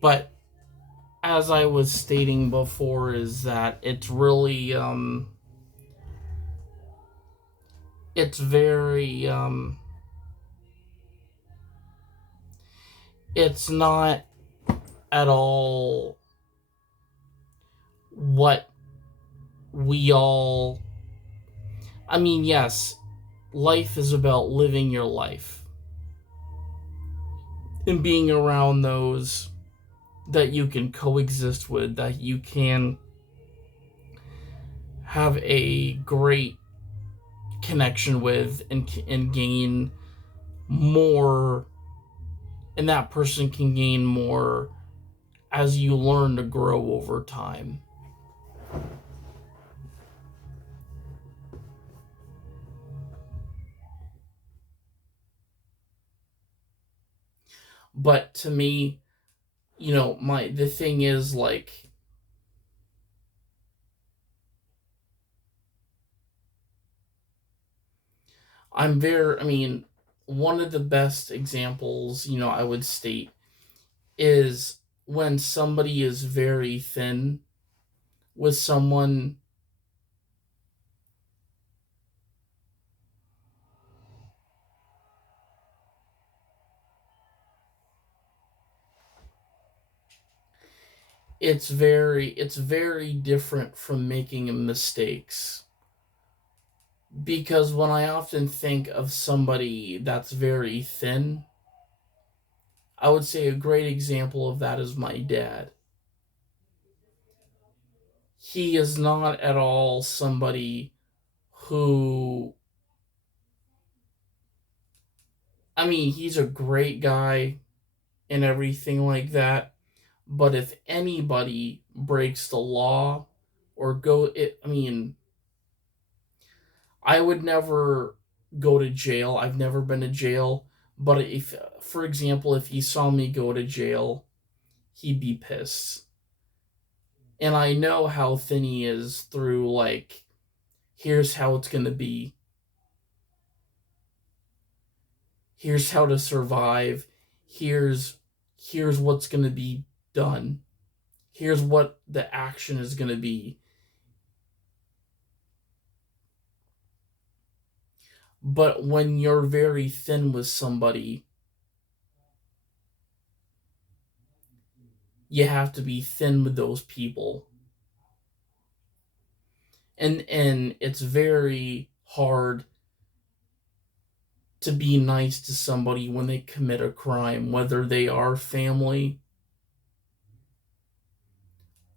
But as I was stating before, is that it's really it's very it's not at all what we all. I mean, yes, life is about living your life and being around those that you can coexist with, that you can have a great connection with, and gain more, and that person can gain more as you learn to grow over time. But to me, my the thing is, like, I mean, one of the best examples, I would state, is when somebody is very thin with someone. It's very different from making mistakes, because when I often think of somebody that's very thin, I would say a great example of that is my dad. He is not at all somebody who, I mean, he's a great guy and everything like that, but if anybody breaks the law or I mean, I would never go to jail. I've never been to jail, but if, for example, if he saw me go to jail, he'd be pissed. And I know how thin he is through, like, here's how it's going to be. Here's how to survive. Here's here's what's going to be done. Here's what the action is going to be. But when you're very thin with somebody, you have to be thin with those people. And it's very hard to be nice to somebody when they commit a crime, whether they are family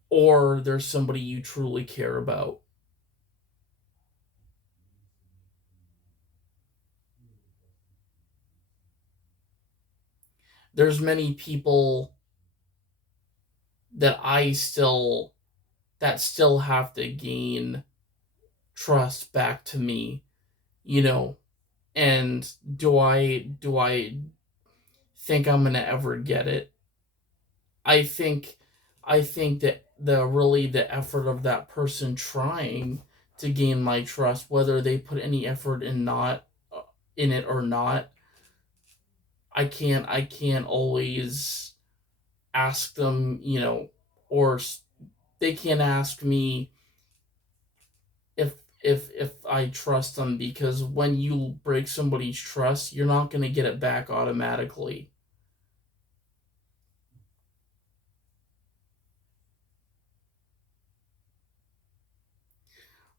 or they're somebody you truly care about. There's many people that I still that still have to gain trust back to me, you know. And do I think I'm going to ever get it? I think I think that the effort of that person trying to gain my trust, whether they put any effort in it or not, I can't always ask them, or they can't ask me if if I trust them, because when you break somebody's trust, you're not going to get it back automatically.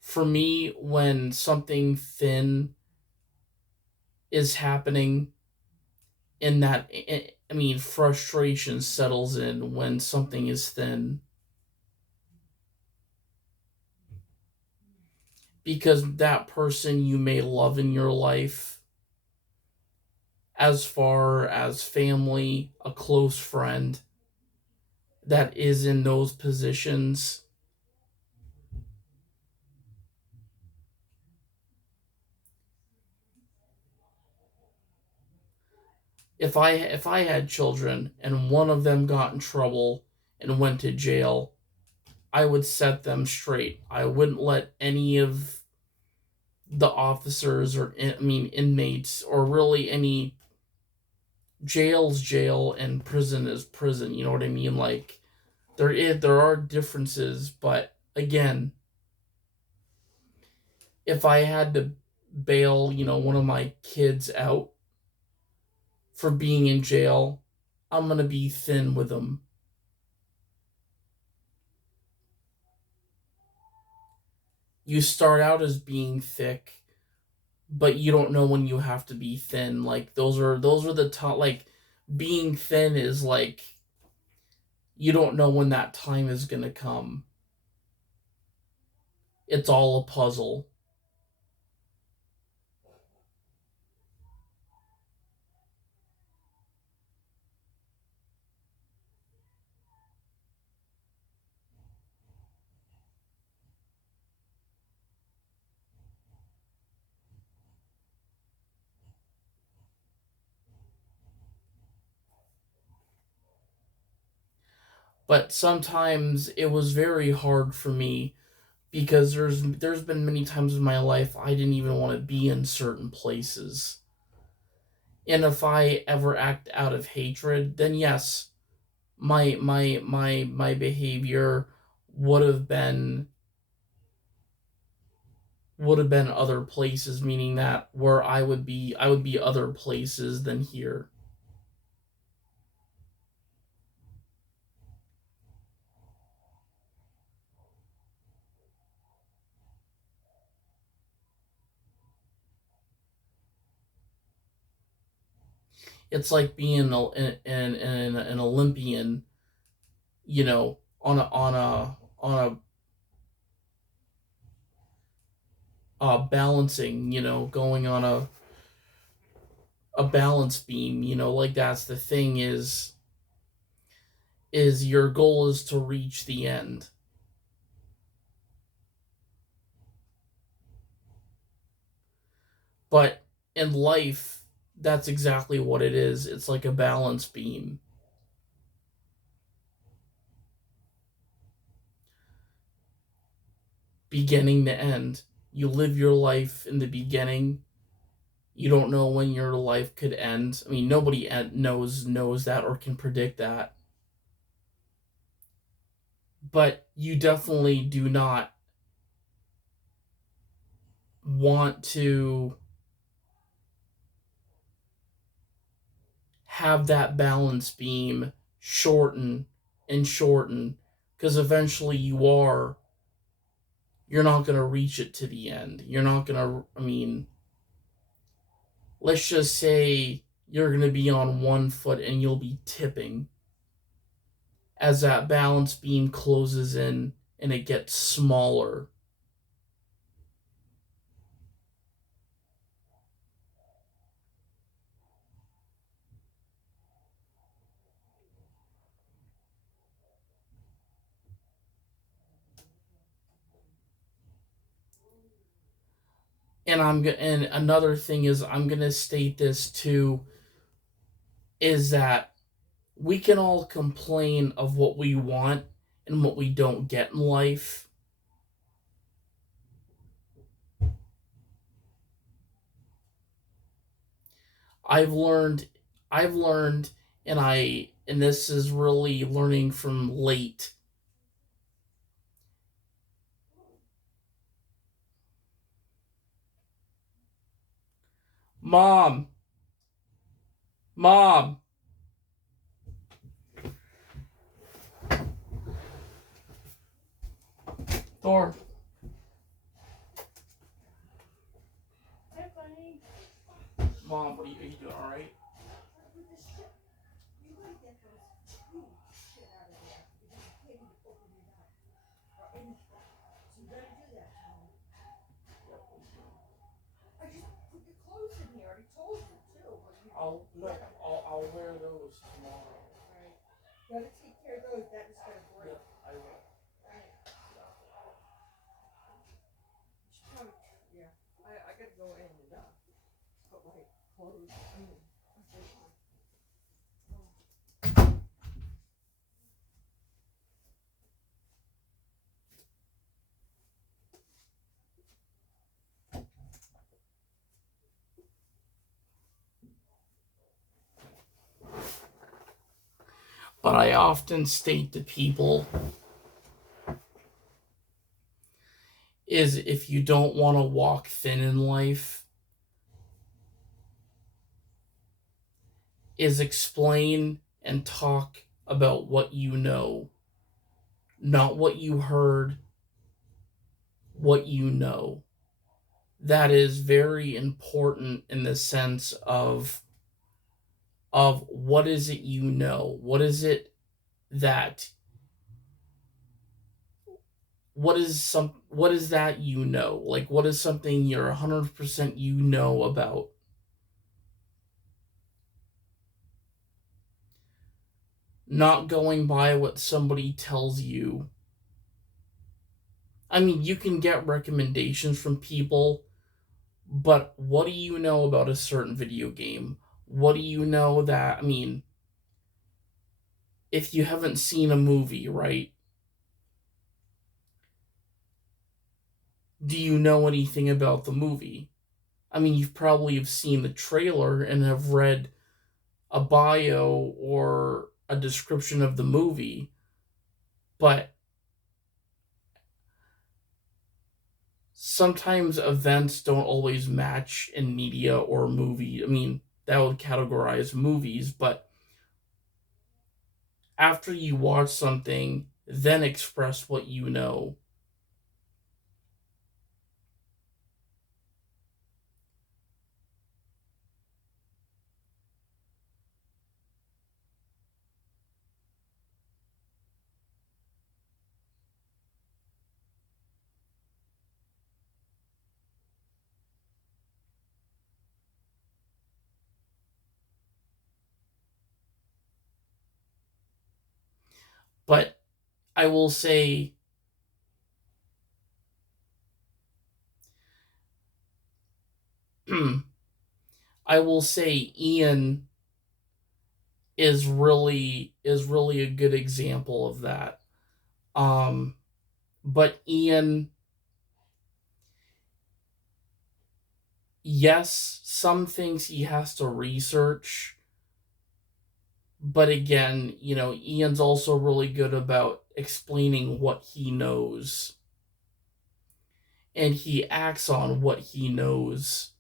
For me, when something thin is happening, in that I mean, frustration settles in when something is thin, because that person you may love in your life, as far as family, a close friend that is in those positions. If I had children and one of them got in trouble and went to jail, I would set them straight. I wouldn't let any of the officers, or, I mean, inmates, or really jail's jail and prison is prison. You know what I mean? Like there are differences, but again, if I had to bail, one of my kids out for being in jail, I'm gonna be thin with them. You start out as being thick, but you don't know when you have to be thin. Like those are the top. Like being thin is like you don't know when that time is gonna come. It's all a puzzle. But sometimes it was very hard for me because there's been many times in my life I didn't even want to be in certain places. And if I ever act out of hatred, then yes, my behavior would have been other places, meaning that where I would be other places than here. It's like being an Olympian, on a balancing, going on a balance beam, like that's the thing is your goal is to reach the end. But in life, that's exactly what it is. It's like a balance beam, beginning to end. You live your life in the beginning. You don't know when your life could end. I mean, nobody knows that or can predict that. But you definitely do not want to have that balance beam shorten and shorten because eventually you're not going to reach it to the end. You're not going to, I mean, let's just say you're going to be on one foot and you'll be tipping as that balance beam closes in and it gets smaller. And another thing is I'm going to state this too is that we can all complain of what we want and what we don't get in life. I've learned I've learned and this is really learning from late. Mom, mom, Thor. Mom, are you doing all right? I'll wear those tomorrow. Yeah, I will. But I often state to people is if you don't want to walk thin in life, is explain and talk about what you know, not what you heard, what you know. That is very important in the sense of what is it you know? That what is that you know? Like what is something you're 100% you know about? Not going by what somebody tells you. I mean, you can get recommendations from people, but what do you know about a certain video game? What do you know that, I mean, if you haven't seen a movie, right? Do you know anything about the movie? I mean, you've probably have seen the trailer and have read a bio or a description of the movie, but sometimes events don't always match in media or movie. I mean, that would categorize movies, but after you watch something, then express what you know. But I will say, I will say Ian is really a good example of that. Um, but Ian, yes, some things he has to research, but again, Ian's also really good about explaining what he knows, and he acts on what he knows.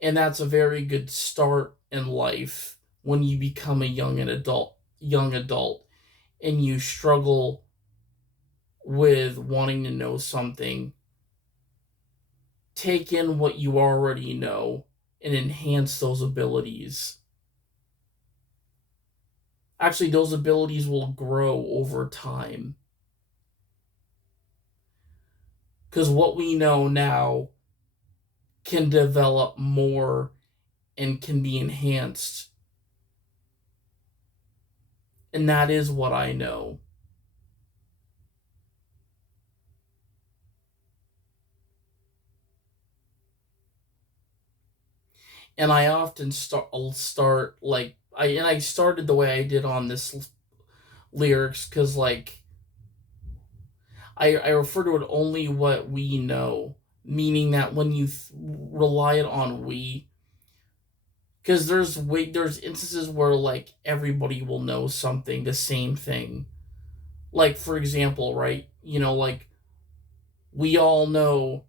And that's a very good start in life when you become a young adult and you struggle with wanting to know something. Take in what you already know and enhance those abilities. Actually, those abilities will grow over time. Because what we know now can develop more and can be enhanced. And that is what I know. And I often start like I started the way I did on this lyrics because like I refer to it only what we know, meaning that when you rely it on we, because there's instances where like everybody will know something, the same thing. Like for example, right? Like we all know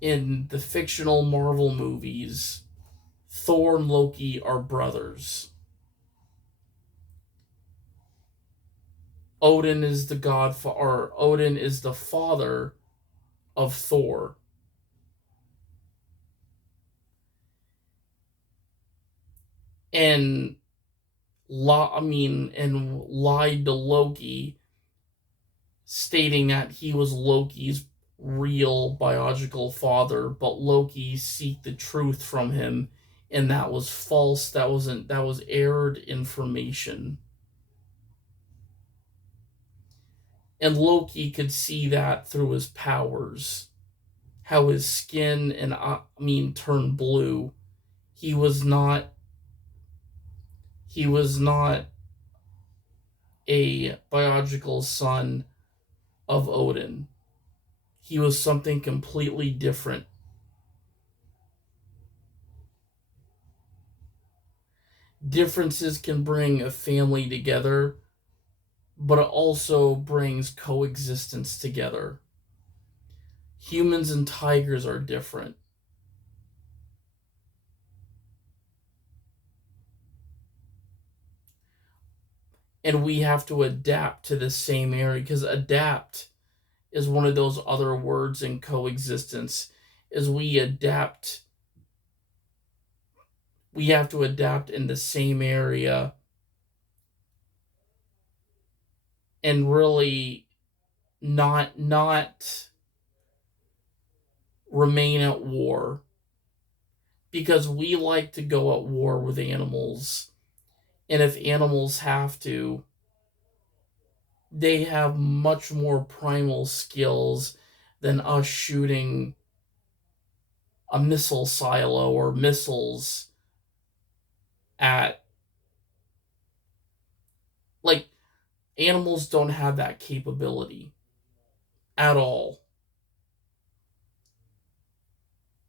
in the fictional Marvel movies, Thor and Loki are brothers. Odin is the father of Thor. And lied to Loki, stating that he was Loki's real biological father, but Loki seeked the truth from him, and that was false. That was errored information. And Loki could see that through his powers, how his skin turned blue. He was not he was not a biological son of Odin. He was something completely different. Differences can bring a family together, but it also brings coexistence together. Humans and tigers are different, and we have to adapt to the same area, because adapt is one of those other words in coexistence. Is we have to adapt in the same area and really not remain at war, because we like to go at war with animals, and if animals have to, they have much more primal skills than us shooting a missile silo or missiles at, like, animals don't have that capability at all.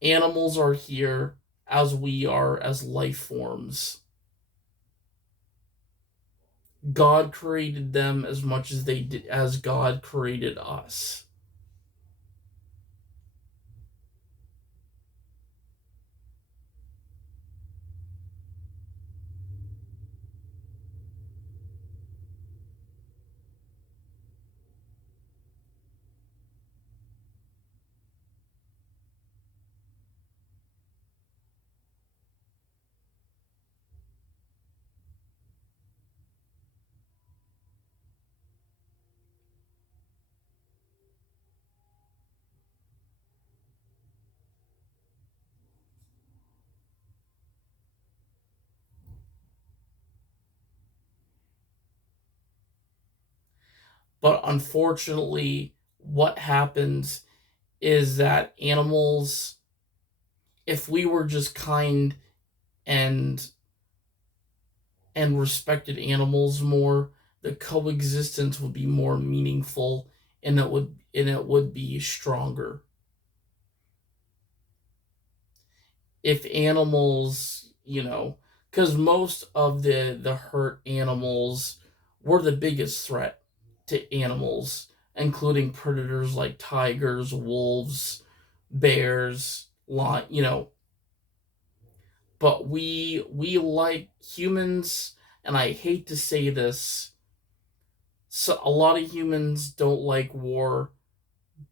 Animals are here as we are as life forms. God created them as much as they did as God created us. But unfortunately, what happens is that animals, if we were just kind and respected animals more, the coexistence would be more meaningful, and it would be stronger. If animals, because most of the hurt animals were the biggest threat to animals, including predators like tigers, wolves, bears, lion, but we like humans, and I hate to say this, so a lot of humans don't like war,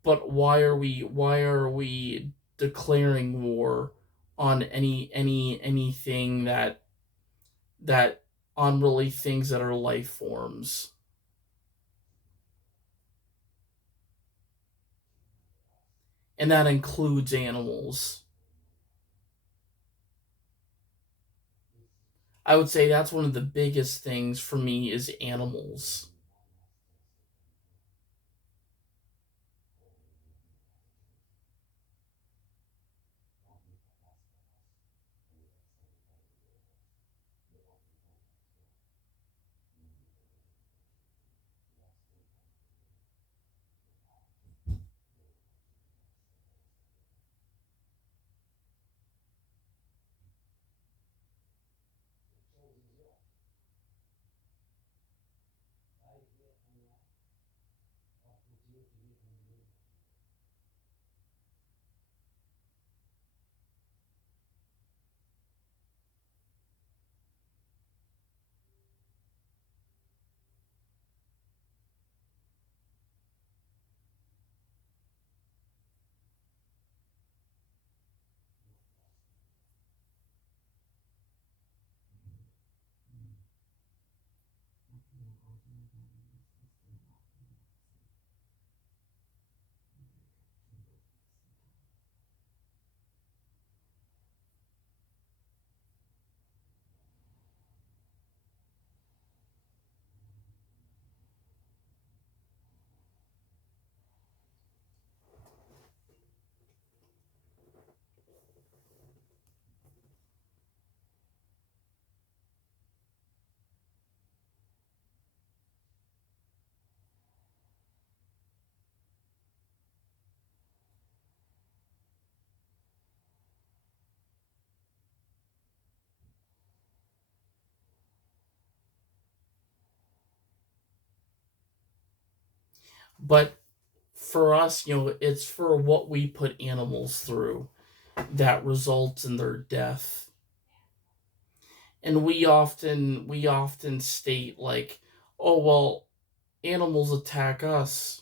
but why are we declaring war on anything that on really things that are life forms? And that includes animals. I would say that's one of the biggest things for me is animals. But for us, it's for what we put animals through that results in their death. And we often state like, oh well, animals attack us.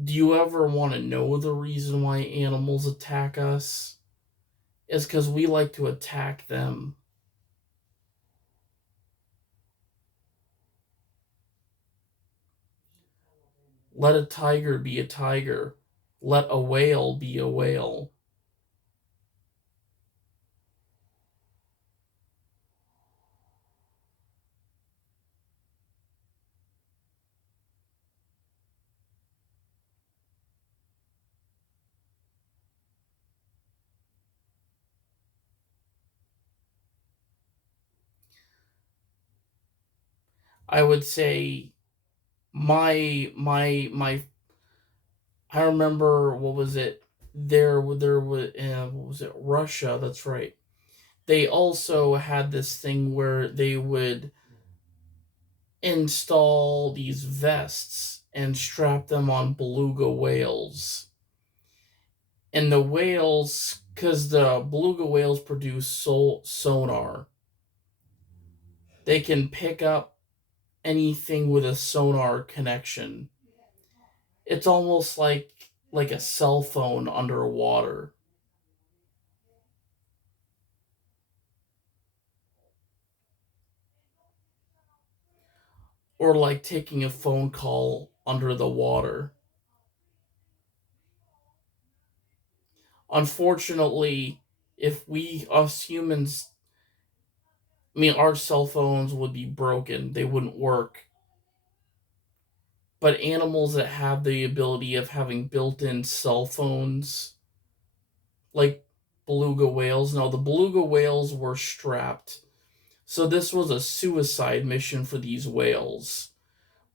Do you ever want to know the reason why animals attack us? It's because we like to attack them. Let a tiger be a tiger. Let a whale be a whale. I would say my I remember, what was it? There was, what was it? Russia. That's right. They also had this thing where they would install these vests and strap them on beluga whales. And the whales, because the beluga whales produce sonar, they can pick up anything with a sonar connection. It's almost like a cell phone underwater, or like taking a phone call under the water. Unfortunately, if we us humans, I mean, our cell phones would be broken; they wouldn't work. But animals that have the ability of having built-in cell phones, like beluga whales. No, the beluga whales were strapped. So this was a suicide mission for these whales.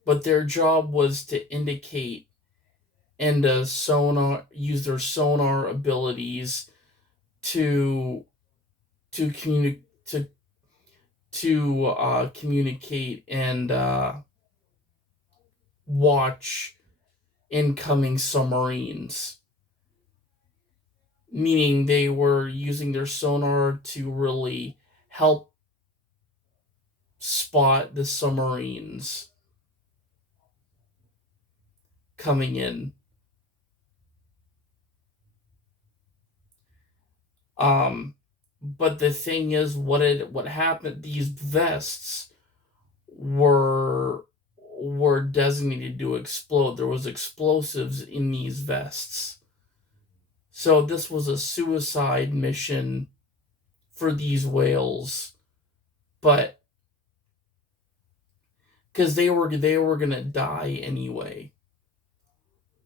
But their job was to indicate and sonar use their sonar abilities to to communicate to communicate and watch incoming submarines, meaning they were using their sonar to really help spot the submarines coming in. Um, but the thing is, what happened? These vests were were designated to explode. There was explosives in these vests, so this was a suicide mission for these whales. But because they were gonna die anyway,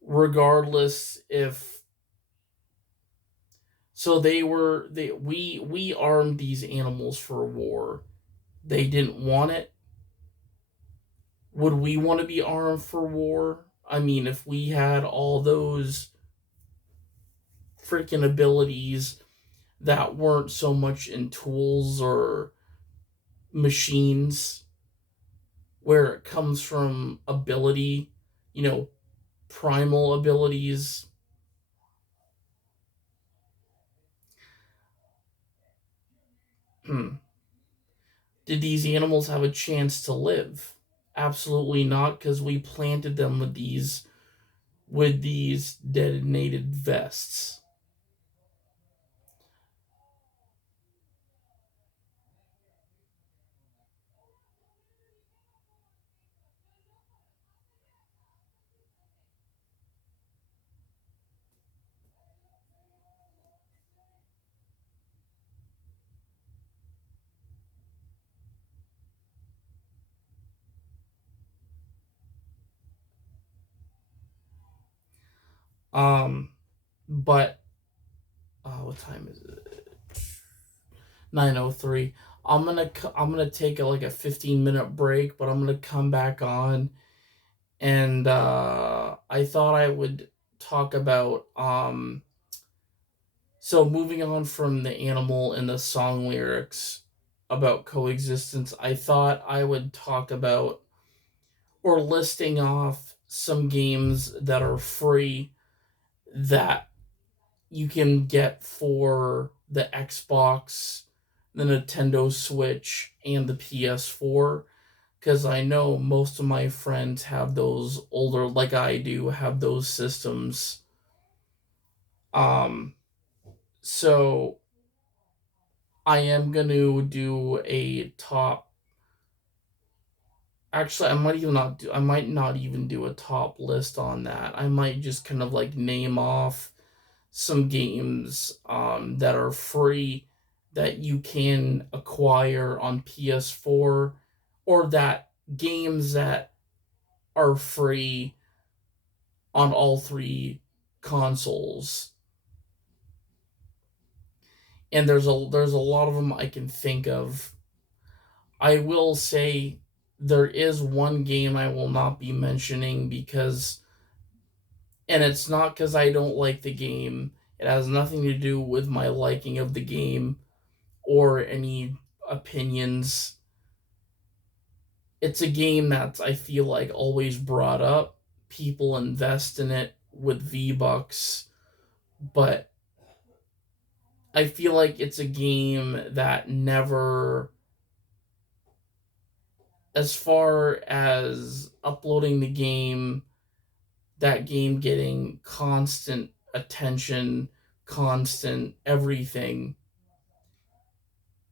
regardless if so they we armed these animals for war. They didn't want it. Would we want to be armed for war? I mean, if we had all those freaking abilities that weren't so much in tools or machines, where it comes from ability, you know, primal abilities. Hmm. Did these animals have a chance to live? Absolutely not, because we planted them with these detonated vests. Um, but what time is it? 9:03. I'm gonna take like a 15-minute break, but I'm gonna come back on, and I thought I would talk about so moving on from the animal and the song lyrics. about coexistence, I thought I would talk about or listing off some games that are free that you can get for the Xbox, the Nintendo Switch, and the PS4. Because I know most of my friends have those older, like I do, have those systems. Um, so I am gonna do a top. Actually, I might even not do. I might not even do a top list on that. I might just kind of like name off some games that are free that you can acquire on PS4, or that games that are free on all three consoles. And there's a lot of them I can think of. I will say there is one game I will not be mentioning because, and it's not because I don't like the game. It has nothing to do with my liking of the game or any opinions. It's a game that I feel like always brought up. People invest in it with V-Bucks, but I feel like it's a game that never, as far as uploading the game, that game getting constant attention, constant everything,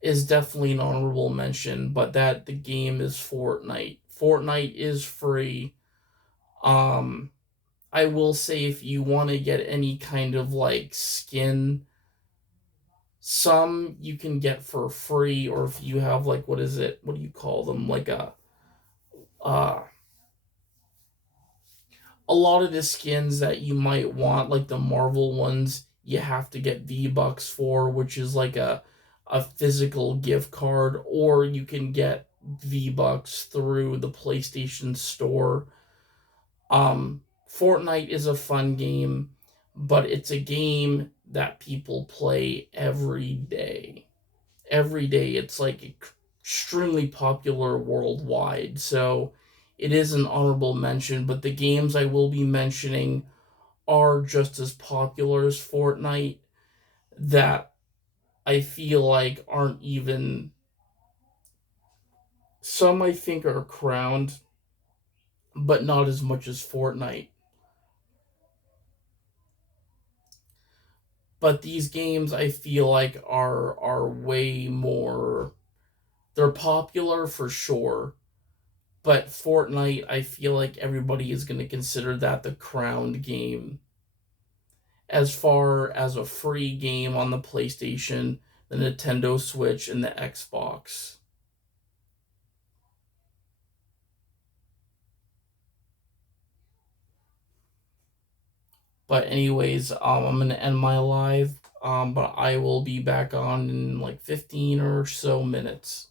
is definitely an honorable mention. But that the game is Fortnite. Fortnite is free. Um, I will say if you want to get any kind of like skin, some you can get for free, or if you have like, what is it? What do you call them? Like uh a lot of the skins that you might want, like the Marvel ones, you have to get V-Bucks for, which is like a physical gift card, or you can get V-Bucks through the PlayStation Store. Fortnite is a fun game, but it's a game that people play every day. Every day, it's like extremely popular worldwide. So it is an honorable mention, but the games I will be mentioning are just as popular as Fortnite, that I feel like aren't even, some I think are crowned, but not as much as Fortnite. But these games I feel like are way more, they're popular for sure, but Fortnite, I feel like everybody is going to consider that the crowned game as far as a free game on the PlayStation, the Nintendo Switch, and the Xbox. But anyways, I'm gonna end my live. But I will be back on in like 15 or so minutes.